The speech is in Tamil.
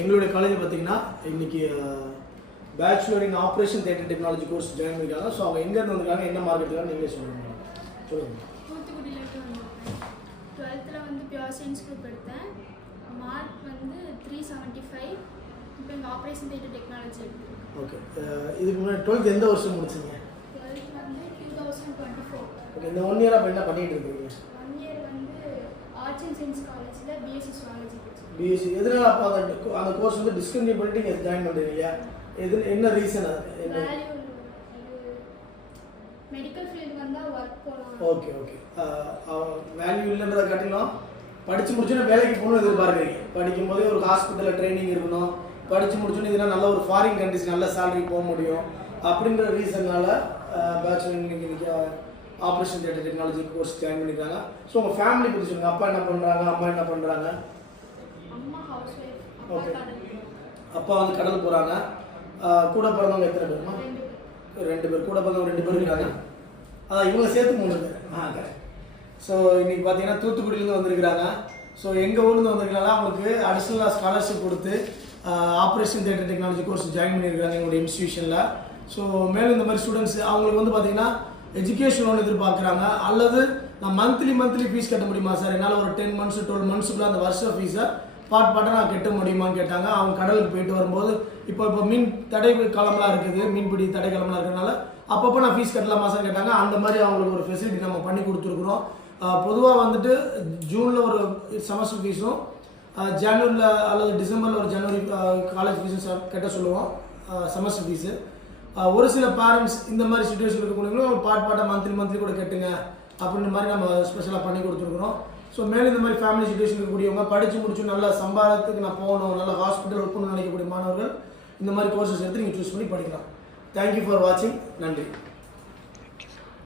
எங்களுடைய காலேஜ் பார்த்தீங்கன்னா இன்றைக்கி பேச்சுலர் இன் operation theatre technology course join பண்ணியிருக்காங்க. ஸோ அவங்க எங்கேருந்து வந்திருக்காங்க, என்ன மார்க்கெட்டுக்காக நீங்களே சொல்லுங்கள். சொல்லுங்கள். தூத்துக்குடியிலேருந்து வந்திருக்கேன். 12th வந்து பியூர் சயின்ஸ் குரூப் எடுத்தேன். மார்க் வந்து 375. இப்போ எங்கள் ஆப்ரேஷன் தியேட்டர் டெக்னாலஜி எடுத்தேன். ஓகே. இதுக்கு முன்னாடி 12th எந்த வருஷம் முடிச்சிங்க? 12th வந்து 2024. ஓகே. இந்த 1 இயராக இப்போ என்ன பண்ணிகிட்டு இருக்கீங்க? 1 இயர் வந்து ஆர்ட்ஸ் அண்ட் சயின்ஸ் காலேஜில் பிஎஸ்சி சுவாலஜி. பிஎஸ்சி எதனால அப்போ அந்த கோர்ஸ் வந்து டிஸ்கண்டினியூ பண்ணிட்டு நீங்கள் ஜாயின் பண்ணுறீங்க? என்ன ரீசன்? மெடிக்கல் ஃபீல்டு வந்தால் ஒர்க் போகலாம். Okay okay. வேல்யூ இல்லைன்றதை காட்டிலும் படித்து முடிச்சோன்னா வேலைக்கு போகணும்னு எதிர்பார்க்குறீங்க. படிக்கும் போதே ஒரு ஹாஸ்பிட்டலில் ட்ரைனிங் இருக்கணும், படித்து முடிச்சோன்னே இதெல்லாம் நல்ல ஒரு ஃபாரின் கண்ட்ரிஸ் நல்ல சேலரி போக முடியும் அப்படின்ற ரீசன்னால பேச்சுலர் இன்னைக்கு operation theatre technology course join பண்ணியிருக்காங்க. ஸோ உங்கள் ஃபேமிலி பற்றி சொல்லுங்கள். அப்பா என்ன பண்ணுறாங்க, அம்மா என்ன பண்ணுறாங்க? அம்மா ஹவுஸ் ஒய்ஃப். ஓகே. அப்பா வந்து கடல் போகிறாங்க. கூட பிறந்தவங்க எத்தனை பேருமா? 2 பேர். கூட பிறந்தவங்க 2 பேர் இருக்காங்க. அதான் இவங்க சேர்த்து 3 பேர். கரெக்ட். ஸோ இன்றைக்கி பார்த்தீங்கன்னா தூத்துக்குடியிலேருந்து வந்திருக்கிறாங்க. ஸோ எங்கள் ஊர்லேருந்து வந்திருக்கனால அவங்களுக்கு அடிஷ்னலாக ஸ்காலர்ஷிப் கொடுத்து operation theatre technology course join பண்ணியிருக்காங்க எங்களுடைய இன்ஸ்டியூஷனில். ஸோ மேலும் இந்த மாதிரி ஸ்டூடெண்ட்ஸ் அவங்களுக்கு வந்து பார்த்தீங்கன்னா எஜுகேஷன் லோன் எதிர்பார்க்குறாங்க. அல்லது நான் மந்த்லி ஃபீஸ் கட்ட முடியுமா சார், என்னால் ஒரு 10 months 12 monthsக்குள்ளே அந்த வருஷ ஃபீஸை பாட்டாக நான் கட்ட முடியுமான்னு கேட்டாங்க. அவங்க கடலுக்கு போயிட்டு வரும்போது இப்போ மீன் தடை காலம்லாம் இருக்குது, மீன்பிடி தடை காலம்லாம் இருக்கிறதுனால அப்பப்போ நான் ஃபீஸ் கட்டலாமா சார் கேட்டாங்க. அந்த மாதிரி அவங்களுக்கு ஒரு ஃபெசிலிட்டி நம்ம பண்ணி கொடுத்துருக்குறோம். பொதுவாக வந்துட்டு ஜூனில் ஒரு செமஸ்டர் ஃபீஸும், ஜனவரியில் அல்லது டிசம்பரில் ஒரு ஜனவரி காலேஜ் ஃபீஸும் கட்ட சொல்லுவோம் செமஸ்டர் ஃபீஸு. ஒரு சில பேரண்ட்ஸ் இந்த மாதிரி சுச்சுவேஷன் இருக்கக்கூடியவங்களும் பாட்டாக மந்த்லி கூட கட்டுங்க அப்படின்ற மாதிரி நம்ம ஸ்பெஷலாக பண்ணி கொடுத்துருக்குறோம். ஸோ மேலும் இந்த மாதிரி ஃபேமிலி சுச்சுவேஷன் இருக்கக்கூடியவங்க, படித்து முடிச்சு நல்ல சம்பாதத்துக்கு நான் போகணும், நல்ல ஹாஸ்பிட்டல் ஒர்க் பண்ணணும்னு நினைக்கக்கூடிய மாணவர்கள் இந்த மாதிரி கோர்சஸ் எடுத்து நீங்கள் சூஸ் பண்ணி படிக்கலாம். தேங்க்யூ ஃபார் வாட்சிங். நன்றி.